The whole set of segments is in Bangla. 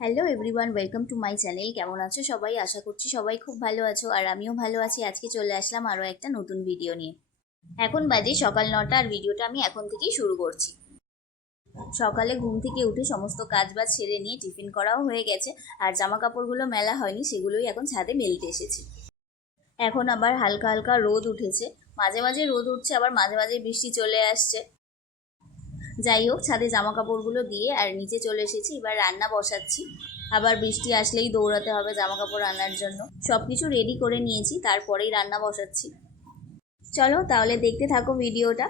Hello everyone welcome to my channel কেমন আছো সবাই? আশা করছি সবাই খুব ভালো আছো আর আমিও ভালো আছি। আজকে চলে আসলাম আরও একটা নতুন ভিডিও নিয়ে। এখন বাজে সকাল নটা আর ভিডিওটা আমি এখন থেকেই শুরু করছি। সকালে ঘুম থেকে উঠে সমস্ত কাজ বাজ সেরে নিয়ে টিফিন করাও হয়ে গেছে আর জামা কাপড়গুলো মেলা হয়নি, সেগুলোই এখন ছাদে মেলতে এসেছি। এখন আবার হালকা হালকা রোদ উঠেছে। মাঝে মাঝে রোদ উঠছে, আবার মাঝে মাঝে বৃষ্টি চলে আসছে। যাই হোক, ছাদে জামা কাপড়গুলো দিয়ে আর নিচে চলে এসেছি, এবার রান্না বসাচ্ছি। আবার বৃষ্টি আসলেই দৌড়াতে হবে জামা কাপড় রান্নার জন্য। সব কিছু রেডি করে নিয়েছি, তারপরেই রান্না বসাচ্ছি। চলো তাহলে দেখতে থাকো ভিডিওটা।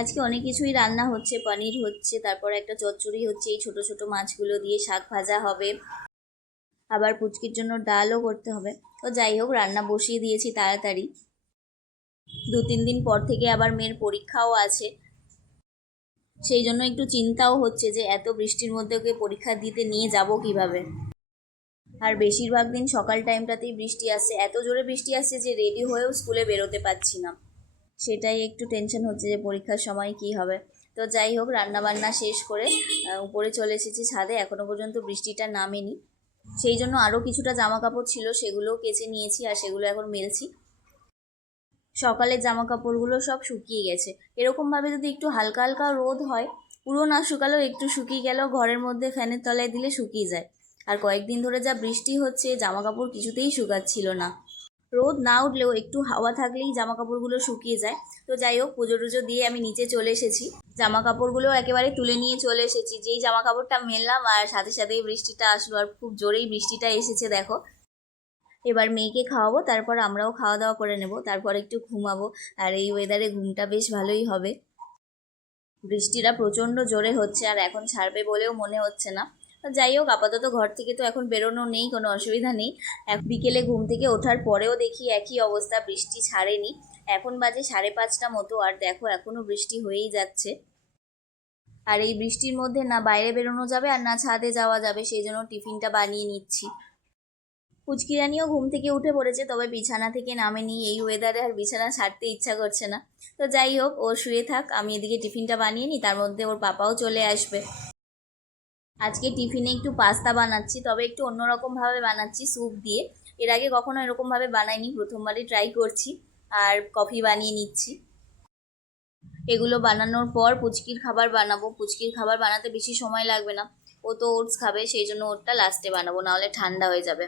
আজকে অনেক কিছুই রান্না হচ্ছে, পনির হচ্ছে, তারপরে একটা চচ্চড়ি হচ্ছে, এই ছোট ছোট মাছগুলো দিয়ে শাক ভাজা হবে। আবার পুচকির জন্য ডালও করতে হবে। তো যাই হোক, রান্না বসিয়ে দিয়েছি তাড়াতাড়ি। দু তিন দিন পর থেকে আবার মেয়ের পরীক্ষাও আছে। সেই জন্য একটু চিন্তাও হচ্ছে যে এত বৃষ্টির মধ্যে ওকে পরীক্ষা দিতে নিয়ে যাব কীভাবে? আর বেশিরভাগ দিন সকাল টাইমটাতেই বৃষ্টি আসছে এত জোরে বৃষ্টি আসছে যে রেডি হয়েও স্কুলে বেরোতে পারছি না। সেটাই একটু টেনশন হচ্ছে যে পরীক্ষার সময় কি হবে। তো যাই হোক, রান্নাবান্না শেষ করে উপরে চলে এসেছি ছাদে। এখনও পর্যন্ত বৃষ্টিটা নামেনি। সেই জন্য আরও কিছুটা জামা কাপড় ছিল, সেগুলোও কেচে নিয়েছি আর সেগুলো এখন মেলছি। সকালের জামা কাপড়গুলো সব শুকিয়ে গেছে। এরকমভাবে যদি একটু হালকা হালকা রোদ হয়, পুরো না শুকালেও একটু শুকিয়ে গেলেও ঘরের মধ্যে ফ্যানের তলায় দিলে শুকিয়ে যায়। আর কয়েকদিন ধরে যা বৃষ্টি হচ্ছে জামা কাপড় কিছুতেই শুকাচ্ছিল না। রোদ না উঠলেও একটু হাওয়া থাকলেই জামা কাপড়গুলো শুকিয়ে যায়। তো যাই হোক, পুজো টুজো দিয়ে আমি নিচে চলে এসেছি। জামা কাপড়গুলো একেবারে তুলে নিয়ে চলে এসেছি। যেই জামা কাপড়টা মেললাম আর সাথে সাথেই বৃষ্টিটা আসলো আর খুব জোরেই বৃষ্টিটা এসেছে, দেখো। এবার মেয়েকে খাওয়াবো, তারপর আমরাও খাওয়া দাওয়া করে নেব, তারপর একটু ঘুমাবো। আর এই ওয়েদারে ঘুমটা বেশ ভালোই হবে। বৃষ্টিটা প্রচণ্ড জোরে হচ্ছে, আর এখন ছাড়বে বলেও মনে হচ্ছে না। যাই হোক, আপাতত ঘর থেকে তো এখন বেরোনো নেই, কোনো অসুবিধা নেই। এক বিকেলে ঘুম থেকে ওঠার পরেও দেখি একই অবস্থা, বৃষ্টি ছাড়েনি। এখন বাজে সাড়ে পাঁচটা মতো, আর দেখো এখনও বৃষ্টি হয়েই যাচ্ছে। আর এই বৃষ্টির মধ্যে না বাইরে বেরোনো যাবে, আর না ছাদে যাওয়া যাবে, সেই জন্য টিফিনটা বানিয়ে নিচ্ছি। পুচকি রানিও ঘুম থেকে উঠে পড়েছে, তবে বিছানা থেকে নামেনি। এই ওয়েদারে আর বিছানা ছাড়তে ইচ্ছা করছে না। তো যাই হোক, ও শুয়ে থাক, আমি এদিকে টিফিনটা বানিয়ে নিই তার মধ্যে ওর পাপাও চলে আসবে। আজকে টিফিনে একটু পাস্তা বানাচ্ছি, তবে একটু অন্যরকমভাবে বানাচ্ছি স্যুপ দিয়ে। এর আগে কখনো এরকমভাবে বানাইনি, প্রথমবারই ট্রাই করছি, আর কফি বানিয়ে নিচ্ছি। এগুলো বানানোর পর পুচকির খাবার বানাবো। পুচকির খাবার বানাতে বেশি সময় লাগবে না। ও তো ওটস খাবে, সেই জন্য ওরটা লাস্টে বানাবো, নাহলে ঠান্ডা হয়ে যাবে।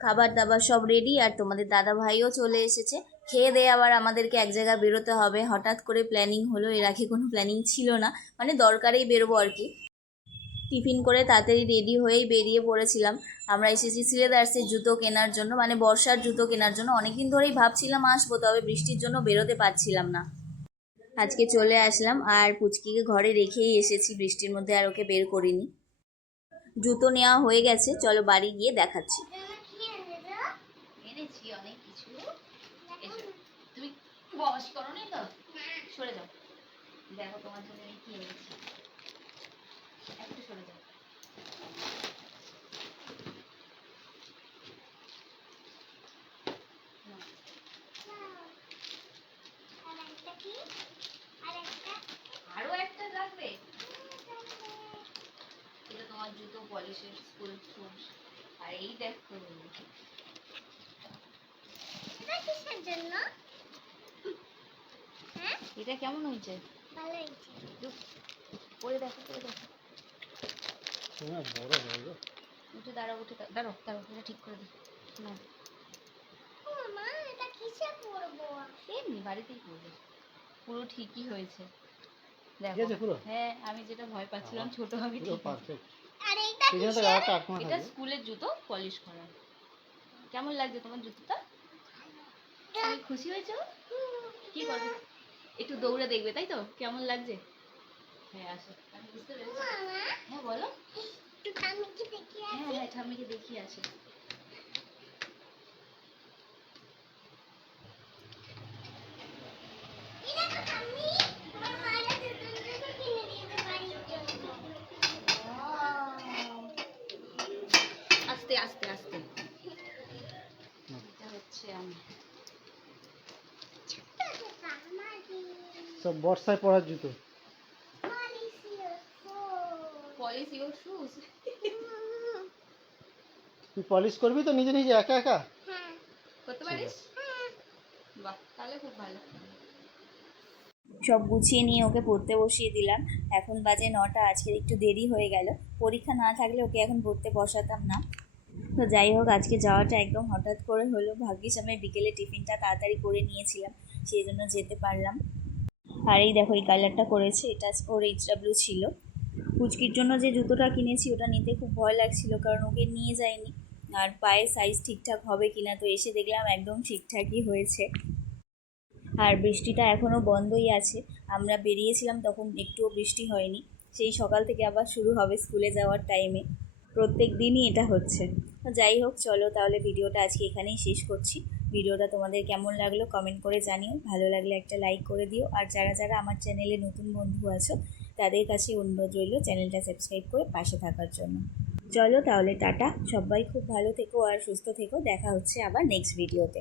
খাবার দাবার সব রেডি আর তোমাদের দাদা ভাইও চলে এসেছে। খেয়ে দিয়ে আবার আমাদেরকে এক জায়গায় বেরোতে হবে। হঠাৎ করে প্ল্যানিং হলো, এর আগে কোনো প্ল্যানিং ছিল না। মানে দরকারেই বেরোবো আর কি। টিফিন করে তাড়াতাড়ি রেডি হয়েই বেরিয়ে পড়েছিলাম। আমরা এসেছি সিলেদার্সের জুতো কেনার জন্য। মানে বর্ষার জুতো কেনার জন্য। অনেকদিন ধরেই ভাবছিলাম আসব, তবে বৃষ্টির জন্য বেরোতে পারছিলাম না। আজকে চলে আসলাম, আর পুচকিকে ঘরে রেখেই এসেছি। বৃষ্টির মধ্যে আর ওকে বের করিনি। জুতো নেওয়া হয়ে গেছে। চলো বাড়ি গিয়ে দেখাচ্ছি এনেছি অনেক কিছু এসো তুমি বস করো নি তো? সরে যাও। দেখো তোমার জন্য আমি কি এনেছি। একটু সরে যাও। আরও একটা লাগবে? এটা তোমার জুতো, পলিশের স্কুল আর এই দেখো। এটা কেমন হয়েছে? পরে দেখো পরে দেখো। তোমার বড় হয়ে গেল। উঠে দাঁড়াও উঠে দাঁড়াও। দাঁড়াও এটা ঠিক করে দিই। না এমনি বাড়িতেই করবে পুরো ঠিকই হয়েছে। দেখো। হ্যাঁ আমি যেটা ভয় পাচ্ছিলাম ছোট হবে ঠিক এটা স্কুলের জুতো পলিশ করা। কেমন লাগছে তোমার জুতোটা? তুমি খুশি হয়েছো? কি করবে একটু দৌড়ে দেখবে তাই তো? কেমন লাগছে? হ্যাঁ আসো। বুঝতে পেরেছি? হ্যাঁ বলো। হ্যাঁ হ্যাঁ ঠাম্মিকে দেখিয়ে আসো। আস্তে আস্তে আস্তে। এটা হচ্ছে আমি। সব বর্ষায় পরার জুতো। পলিশ ইউর শুজ তুই পলিশ করবি তো নিজে নিজে একা একা? করতে পারিস? বাহ তাহলে খুব ভালো। সব গুছিয়ে নিয়ে ওকে পড়তে বসিয়ে দিলাম। এখন বাজে নটা আজকের একটু দেরি হয়ে গেল। পরীক্ষা না থাকলে ওকে এখন পড়তে বসাতাম না। তো যাই হোক, আজকে যাওয়াটা একদম হঠাৎ করে হলো। ভাগ্যিস আমি বিকেলে টিফিনটা তাড়াতাড়ি করে নিয়েছিলাম, সেই জন্য যেতে পারলাম। আর এই দেখো, এই কালারটা করেছে, এটা ওর এইচডাব্লিউ ছিল। পুচকির জন্য যে জুতোটা কিনেছি, ওটা নিতে খুব ভয় লাগছিল, কারণ ওকে নিয়ে যায়নি। আর পায়ের সাইজ ঠিকঠাক হবে কিনা, তো এসে দেখলাম একদম ঠিকঠাকই হয়েছে। আর বৃষ্টিটা এখনও বন্ধই আছে। আমরা বেরিয়েছিলাম, তখন একটুও বৃষ্টি হয়নি। সেই সকাল থেকে আবার শুরু হবে স্কুলে যাওয়ার টাইমে প্রত্যেক দিনই এটা হচ্ছে। যাই হোক, চলো তাহলে ভিডিওটা আজকে এখানেই শেষ করছি। ভিডিওটা তোমাদের কেমন লাগল কমেন্ট করে জানিও। ভালো লাগলে একটা লাইক করে দিও। আর যারা যারা আমার চ্যানেলে নতুন বন্ধু আছো, তাদের কাছে অনুরোধ রইল চ্যানেলটা সাবস্ক্রাইব করে পাশে থাকার জন্য। চলো তাহলে, টাটা। সবাই খুব ভালো থেকো আর সুস্থ থেকো। দেখা হচ্ছে আবার নেক্সট ভিডিওতে